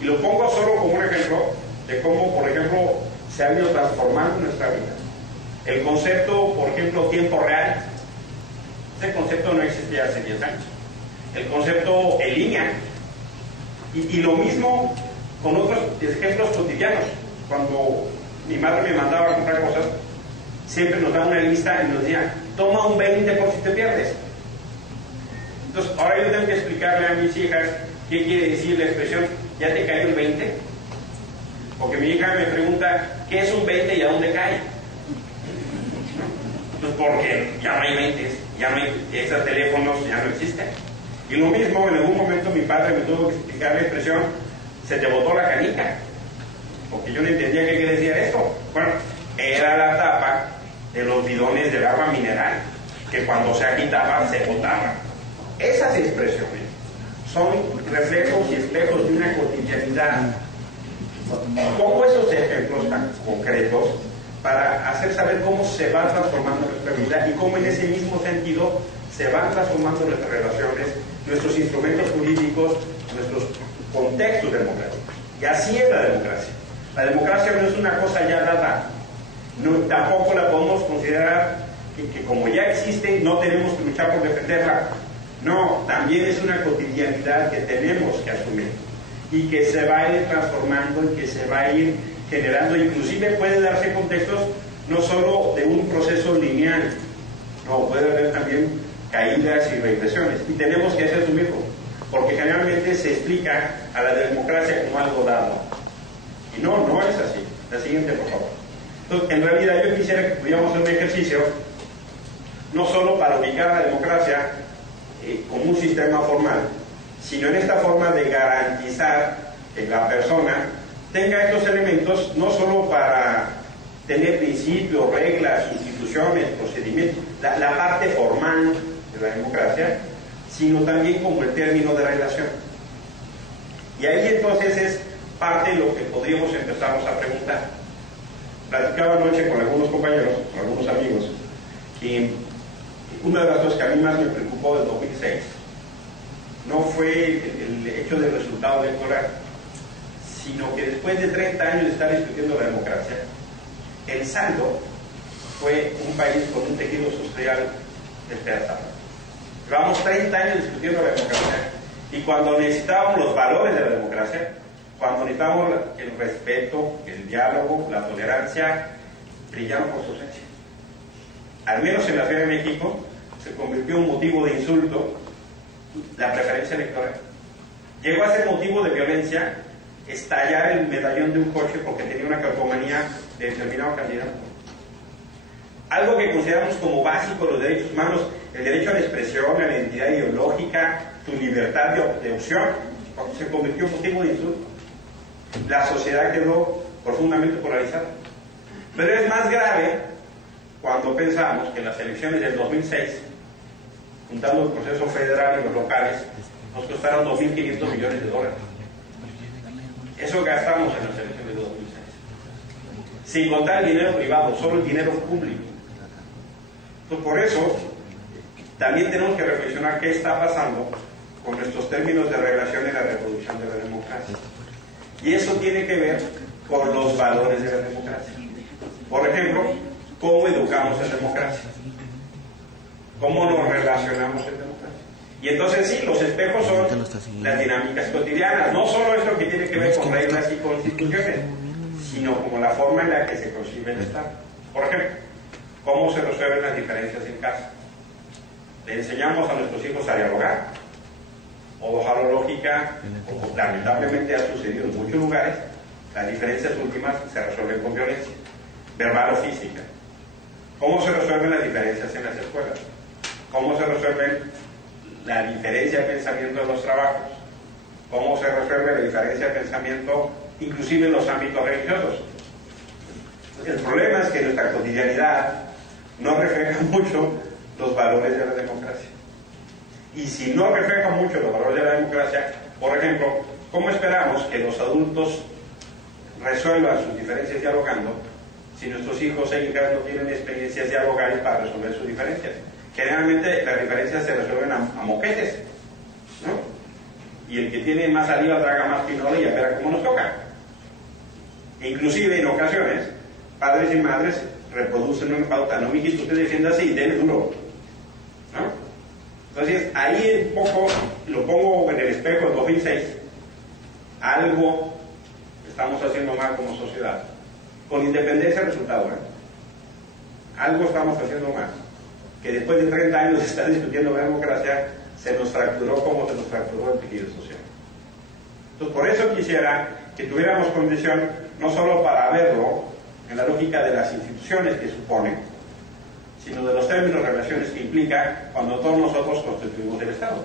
Y lo pongo solo como un ejemplo de cómo, por ejemplo, se ha ido transformando nuestra vida. El concepto, por ejemplo, tiempo real, ese concepto no existía hace 10 años. El concepto en línea. Y lo mismo con otros ejemplos cotidianos. Cuando mi madre me mandaba a comprar cosas, siempre nos daba una lista y nos decía, toma un 20 por si te pierdes. Entonces, ahora yo tengo que explicarle a mis hijas qué quiere decir la expresión, ¿ya te cayó el 20? Porque mi hija me pregunta, ¿qué es un 20 y a dónde cae? Pues porque ya no hay 20, ya no hay, esos teléfonos ya no existen. Y lo mismo, en algún momento mi padre me tuvo que explicar la expresión, se te botó la canica, porque yo no entendía qué decía esto. Bueno, era la tapa de los bidones de agua mineral, que cuando se agitaba se botaba. Esas expresiones son reflejos y espejos de una cotidianidad. Pongo esos ejemplos tan concretos para hacer saber cómo se va transformando nuestra vida y cómo en ese mismo sentido se van transformando nuestras relaciones, nuestros instrumentos jurídicos, nuestros contextos democráticos. Y así es la democracia. La democracia no es una cosa ya dada. No, tampoco la podemos considerar que como ya existe no tenemos que luchar por defenderla. No, también es una cotidianidad que tenemos que asumir y que se va a ir transformando y que se va a ir generando. Inclusive puede darse contextos no solo de un proceso lineal, no, puede haber también caídas y regresiones y tenemos que asumirlo, porque generalmente se explica a la democracia como algo dado y no es así. La siguiente, por favor. Entonces, en realidad yo quisiera que pudiéramos hacer un ejercicio no solo para ubicar a la democracia como un sistema formal, sino en esta forma de garantizar que la persona tenga estos elementos no solo para tener principios, reglas, instituciones, procedimientos, la parte formal de la democracia, sino también como el término de relación. Y ahí entonces es parte de lo que podríamos empezarnos a preguntar. Platicaba anoche con algunos compañeros, con algunos amigos, que una de las cosas que a mí más me preocupó del 2006 no fue el hecho del resultado electoral, sino que después de 30 años de estar discutiendo la democracia, el saldo fue un país con un tejido social despedazado. Llevamos 30 años discutiendo la democracia y cuando necesitábamos los valores de la democracia, cuando necesitábamos el respeto, el diálogo, la tolerancia, brillaron por su ausencia. Al menos en la Ciudad de México se convirtió en un motivo de insulto la preferencia electoral. Llegó a ser motivo de violencia estallar el medallón de un coche porque tenía una calcomanía de determinado candidato. Algo que consideramos como básico los derechos humanos, el derecho a la expresión, a la identidad ideológica, tu libertad de opción, se convirtió en motivo de insulto. La sociedad quedó profundamente polarizada. Pero es más grave cuando pensamos que las elecciones del 2006, juntando el proceso federal y los locales, nos costaron $2.500 millones. Eso gastamos en las elecciones de 2006. Sin contar el dinero privado, solo el dinero público. Entonces, por eso, también tenemos que reflexionar qué está pasando con nuestros términos de relación en la reproducción de la democracia. Y eso tiene que ver con los valores de la democracia. Por ejemplo, ¿cómo educamos en democracia? ¿Cómo nos relacionamos en democracia? Y entonces sí, los espejos son las dinámicas cotidianas, no solo esto que tiene que ver con reglas y constituciones, sino como la forma en la que se concibe el Estado. Por ejemplo, ¿cómo se resuelven las diferencias en casa? ¿Le enseñamos a nuestros hijos a dialogar? O bajo la lógica, como lamentablemente ha sucedido en muchos lugares, las diferencias últimas se resuelven con violencia, verbal o física. ¿Cómo se resuelven las diferencias en las escuelas? ¿Cómo se resuelven la diferencia de pensamiento en los trabajos? ¿Cómo se resuelve la diferencia de pensamiento inclusive en los ámbitos religiosos? El problema es que nuestra cotidianidad no refleja mucho los valores de la democracia. Y si no refleja mucho los valores de la democracia, por ejemplo, ¿cómo esperamos que los adultos resuelvan sus diferencias dialogando si nuestros hijos e hijas no tienen experiencias dialogales para resolver sus diferencias? Generalmente las diferencias se resuelven a moquetes, ¿no? y el que tiene más saliva traga más pinola y a ver a cómo nos toca. E inclusive en ocasiones, padres y madres reproducen una pauta, no mijito, usted defienda así, dele duro, ¿no? Entonces, ahí un poco lo pongo en el espejo del 2006. Algo estamos haciendo mal como sociedad, con independencia del resultado, algo estamos haciendo mal, que después de 30 años de estar discutiendo la democracia, se nos fracturó como se nos fracturó el tejido social. Entonces, por eso quisiera que tuviéramos condición, no solo para verlo en la lógica de las instituciones que supone, sino de los términos y relaciones que implica cuando todos nosotros constituimos el Estado.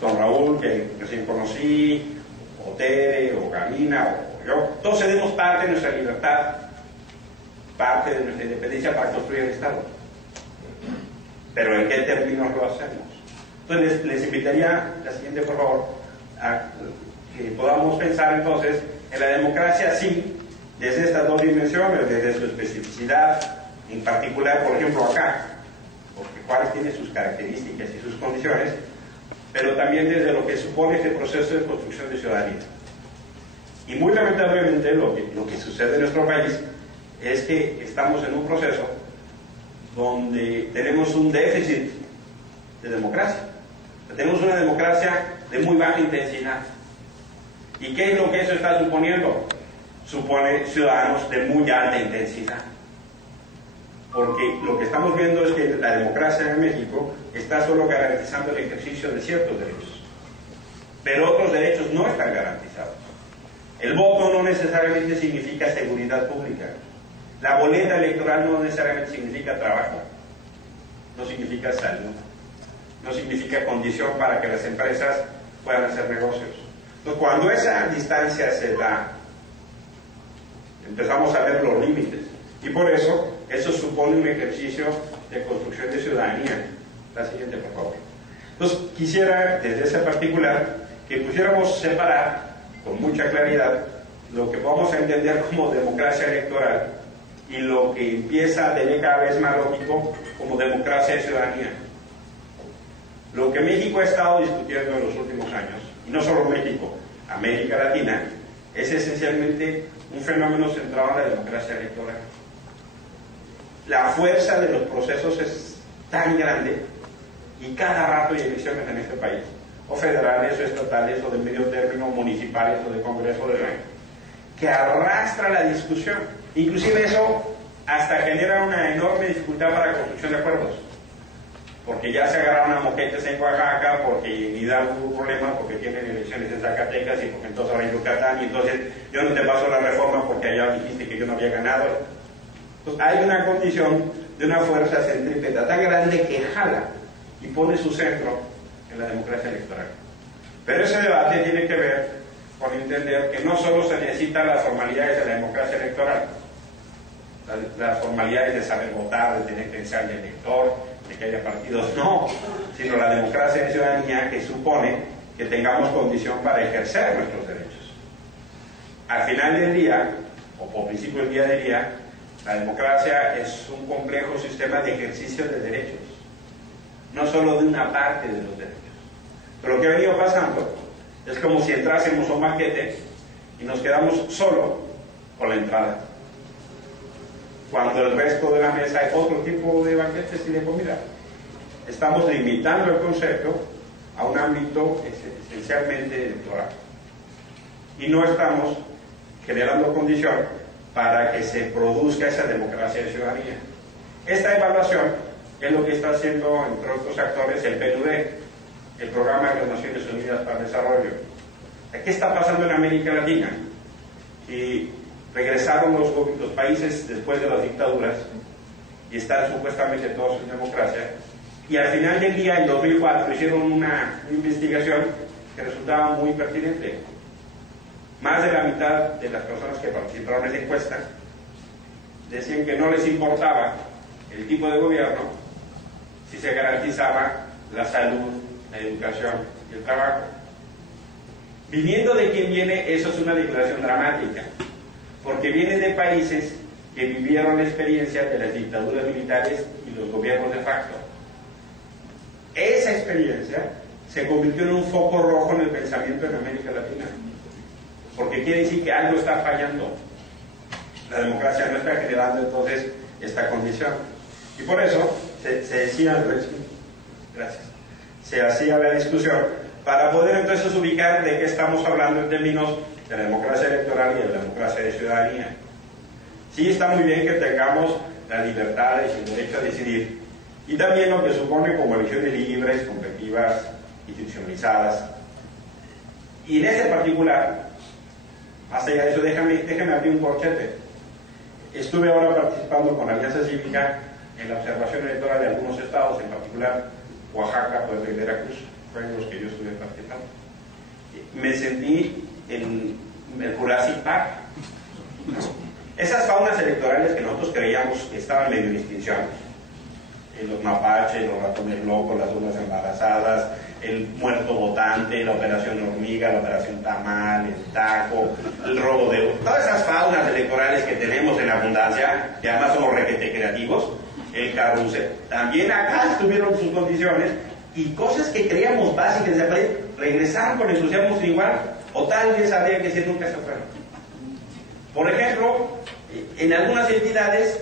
Don Raúl, que recién conocí, o Tere, o Galina, o yo, todos cedemos parte de nuestra libertad, parte de nuestra independencia para construir el Estado. Pero ¿en qué términos lo hacemos? Entonces les invitaría, la siguiente por favor, a que podamos pensar entonces en la democracia sí, desde estas dos dimensiones, desde su especificidad, en particular, por ejemplo, acá, porque Juárez tiene sus características y sus condiciones, pero también desde lo que supone este proceso de construcción de ciudadanía. Y muy lamentablemente lo que sucede en nuestro país es que estamos en un proceso donde tenemos un déficit de democracia. Tenemos una democracia de muy baja intensidad. ¿Y qué es lo que eso está suponiendo? Supone ciudadanos de muy alta intensidad. Porque lo que estamos viendo es que la democracia en México está solo garantizando el ejercicio de ciertos derechos, pero otros derechos no están garantizados. El voto no necesariamente significa seguridad pública. La boleta electoral no necesariamente significa trabajo, no significa salud, no significa condición para que las empresas puedan hacer negocios. Entonces, cuando esa distancia se da, empezamos a ver los límites. Y por eso supone un ejercicio de construcción de ciudadanía. La siguiente, por favor. Entonces, quisiera, desde ese particular, que pudiéramos separar con mucha claridad lo que vamos a entender como democracia electoral y lo que empieza a tener cada vez más lógico como democracia de ciudadanía. Lo que México ha estado discutiendo en los últimos años, y no solo México, América Latina, es esencialmente un fenómeno centrado en la democracia electoral. La fuerza de los procesos es tan grande y cada rato hay elecciones en este país, o federales, o estatales, o de medio término, municipales, o de congreso de rey, que arrastra la discusión. Inclusive eso hasta genera una enorme dificultad para la construcción de acuerdos, porque ya se agarraron a moquetes en Oaxaca, porque en Hidalgo hubo problemas, porque tienen elecciones en Zacatecas, y porque entonces ahora en Yucatán, y entonces yo no te paso la reforma porque allá dijiste que yo no había ganado. Entonces, hay una condición de una fuerza centrípeta tan grande que jala y pone su centro en la democracia electoral. Pero ese debate tiene que ver con entender que no solo se necesitan las formalidades de la democracia electoral, las formalidades de saber votar, de tener credencial de elector, de que haya partidos, no, sino la democracia de ciudadanía que supone que tengamos condición para ejercer nuestros derechos. Al final del día, o por principio del día de día, la democracia es un complejo sistema de ejercicio de derechos, no solo de una parte de los derechos. Pero lo que ha venido pasando es como si entrásemos a un banquete y nos quedamos solo con la entrada, cuando el resto de la mesa hay otro tipo de banquetes y de comida. Estamos limitando el concepto a un ámbito esencialmente electoral y no estamos generando condición para que se produzca esa democracia de ciudadanía. Esta evaluación es lo que está haciendo, entre otros actores, el PNUD, el Programa de las Naciones Unidas para el Desarrollo. ¿Qué está pasando en América Latina? Y regresaron los países después de las dictaduras y están supuestamente todos en democracia, y al final del día, en 2004, hicieron una investigación que resultaba muy pertinente. Más de la mitad de las personas que participaron en esa encuesta decían que no les importaba el tipo de gobierno si se garantizaba la salud, la educación y el trabajo. Viniendo de quien viene, eso es una declaración dramática, porque viene de países que vivieron la experiencia de las dictaduras militares y los gobiernos de facto. Esa experiencia se convirtió en un foco rojo en el pensamiento en América Latina, porque quiere decir que algo está fallando. La democracia no está generando entonces esta condición. Y por eso se hacía la discusión para poder entonces ubicar de qué estamos hablando en términos de la democracia electoral y de la democracia de ciudadanía. Sí, está muy bien que tengamos las libertades y el derecho a decidir, y también lo que supone como elecciones libres, competitivas, institucionalizadas. Y en este particular, más allá de eso, déjame abrir un corchete. Estuve ahora participando con Alianza Cívica en la observación electoral de algunos estados, en particular Oaxaca, Puebla y Veracruz, fueron los que yo estuve participando. Me sentí en el Jurassic Park. Esas faunas electorales que nosotros creíamos que estaban medio en extinción, los mapaches, los ratones locos, las urnas embarazadas, el muerto votante, la operación hormiga, la operación tamal, el taco, el robo de... Todas esas faunas electorales que tenemos en abundancia, que además somos requete creativos, el carrusel. También acá tuvieron sus condiciones y cosas que creíamos básicas de país regresaron con entusiasmo igual, o tal vez habría que decir nunca se fueron. Por ejemplo, en algunas entidades